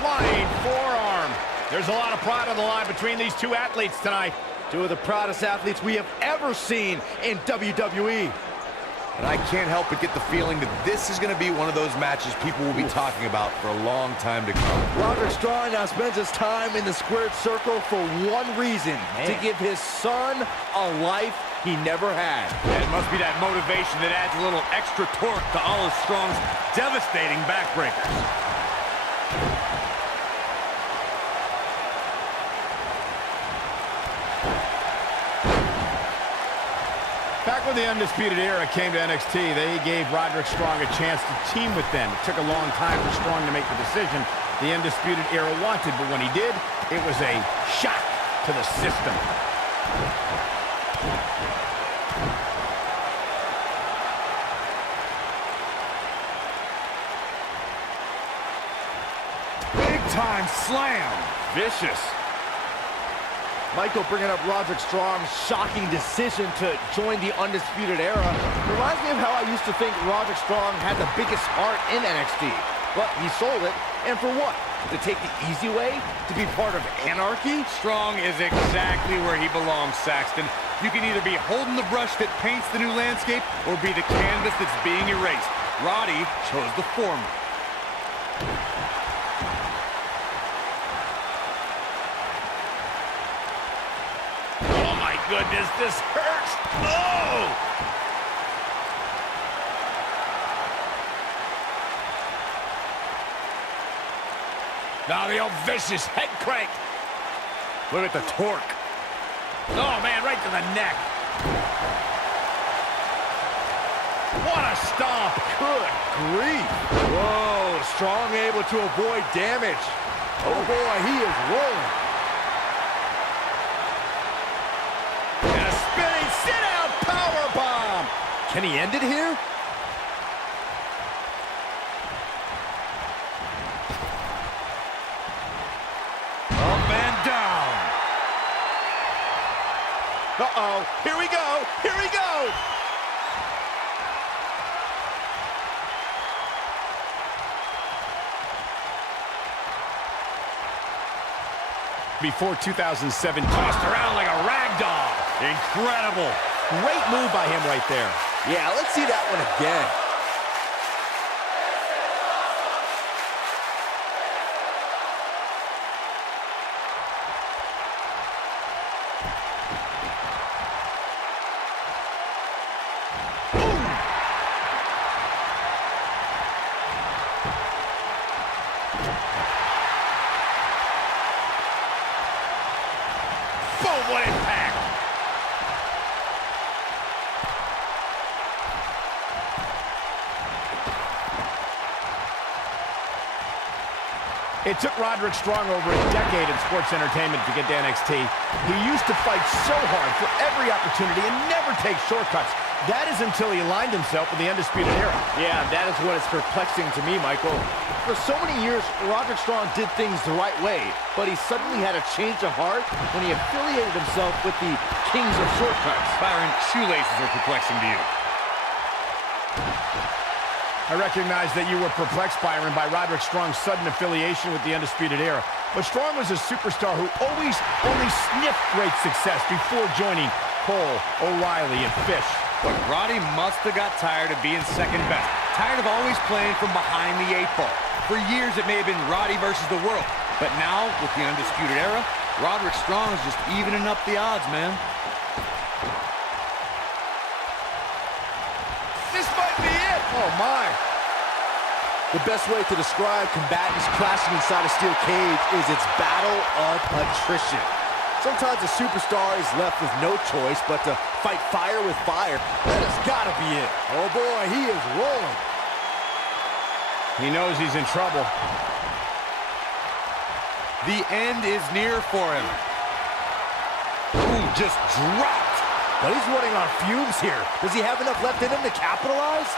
flying forearm. There's a lot of pride on the line between these two athletes tonight. Two of the proudest athletes we have ever seen in WWE. And I can't help but get the feeling that this is going to be one of those matches people will be talking about for a long time to come. Roderick Strong now spends his time in the squared circle for one reason, to give his son a life he never had. And it must be that motivation that adds a little extra torque to all of Strong's devastating backbreakers. Back when the Undisputed Era came to NXT, they gave Roderick Strong a chance to team with them. It took a long time for Strong to make the decision the Undisputed Era wanted, but when he did, it was a shock to the system. Big time slam. Vicious. Michael bringing up Roderick Strong's shocking decision to join the Undisputed Era reminds me of how I used to think Roderick Strong had the biggest heart in NXT. But he sold it, and for what? To take the easy way? To be part of anarchy? Strong is exactly where he belongs, Saxton. You can either be holding the brush that paints the new landscape or be the canvas that's being erased. Roddy chose the former. Oh my goodness, this hurts! Oh! Now the old vicious head crank. Look at the torque. Oh, man, right to the neck. What a stomp. Good grief. Whoa, Strong able to avoid damage. Oh boy, he is rolling. And a spinning sit-out powerbomb. Can he end it here? Up and down. Uh-oh. Here we go. Here we go. Before 2007, tossed around like a rag doll. Incredible. Great move by him right there. Yeah, let's see that one again. Boom, what impact! It took Roderick Strong over a decade in sports entertainment to get to NXT. He used to fight so hard for every opportunity and never take shortcuts. That is until he aligned himself with the Undisputed Era. Yeah, that is what is perplexing to me, Michael. For so many years, Roderick Strong did things the right way, but he suddenly had a change of heart when he affiliated himself with the Kings of Shortcuts. Byron, shoelaces are perplexing to you. I recognize that you were perplexed, Byron, by Roderick Strong's sudden affiliation with the Undisputed Era. But Strong was a superstar who always only sniffed great success before joining Cole, O'Reilly, and Fish. But Roddy must have got tired of being second best. Tired of always playing from behind the 8 ball. For years, it may have been Roddy versus the world. But now, with the Undisputed Era, Roderick Strong is just evening up the odds, man. This might be it! Oh, my. The best way to describe combatants crashing inside a steel cage is its battle of attrition. Sometimes a superstar is left with no choice but to fight fire with fire. That has got to be it. Oh, boy, he is rolling. He knows he's in trouble. The end is near for him. Ooh, just dropped. But he's running on fumes here. Does he have enough left in him to capitalize?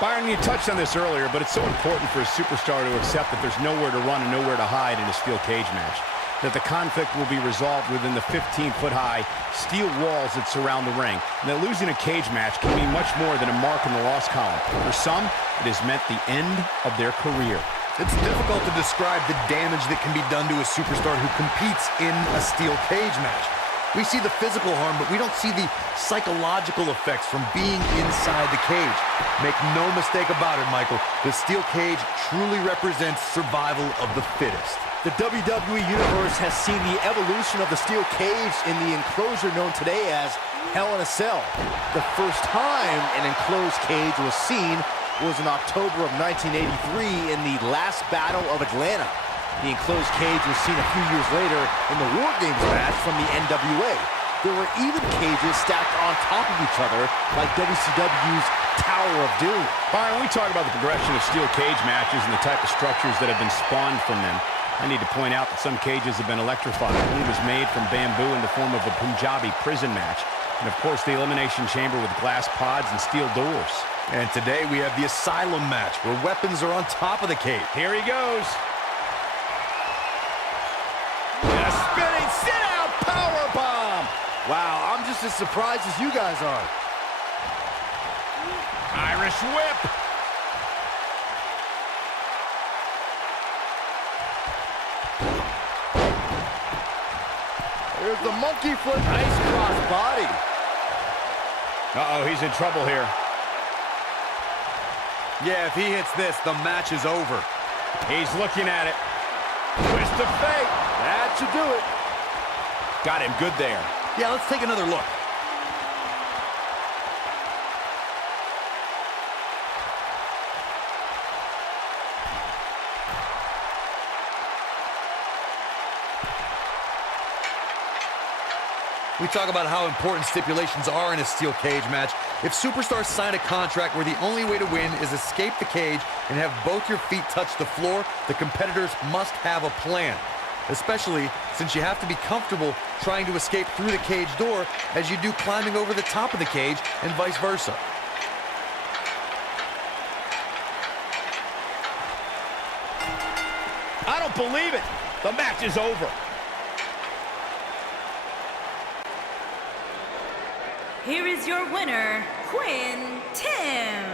Byron, you touched on this earlier, but it's so important for a superstar to accept that there's nowhere to run and nowhere to hide in a steel cage match. That the conflict will be resolved within the 15-foot-high steel walls that surround the ring. And that losing a cage match can mean much more than a mark in the loss column. For some, it has meant the end of their career. It's difficult to describe the damage that can be done to a superstar who competes in a steel cage match. We see the physical harm, but we don't see the psychological effects from being inside the cage. Make no mistake about it, Michael. The steel cage truly represents survival of the fittest. The WWE Universe has seen the evolution of the steel cage in the enclosure known today as Hell in a Cell. The first time an enclosed cage was seen was in October of 1983 in the last Battle of Atlanta. The enclosed cage was seen a few years later in the War Games match from the NWA. There were even cages stacked on top of each other, like WCW's Tower of Doom. Byron, we talk about the progression of steel cage matches and the type of structures that have been spawned from them. I need to point out that some cages have been electrified. One was made from bamboo in the form of a Punjabi prison match. And of course, the elimination chamber with glass pods and steel doors. And today we have the Asylum match, where weapons are on top of the cage. Here he goes. And a spinning sit-out powerbomb. Wow, I'm just as surprised as you guys are. Irish whip. Here's the monkey flip, nice cross body. Uh-oh, he's in trouble here. Yeah, if he hits this, the match is over. He's looking at it. Twist of fate. That should do it. Got him good there. Yeah, let's take another look. We talk about how important stipulations are in a steel cage match. If superstars sign a contract where the only way to win is escape the cage and have both your feet touch the floor, the competitors must have a plan. Especially since you have to be comfortable trying to escape through the cage door as you do climbing over the top of the cage and vice versa. I don't believe it. The match is over. Here is your winner, Tim.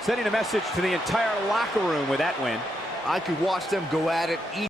Sending a message to the entire locker room with that win. I could watch them go at it each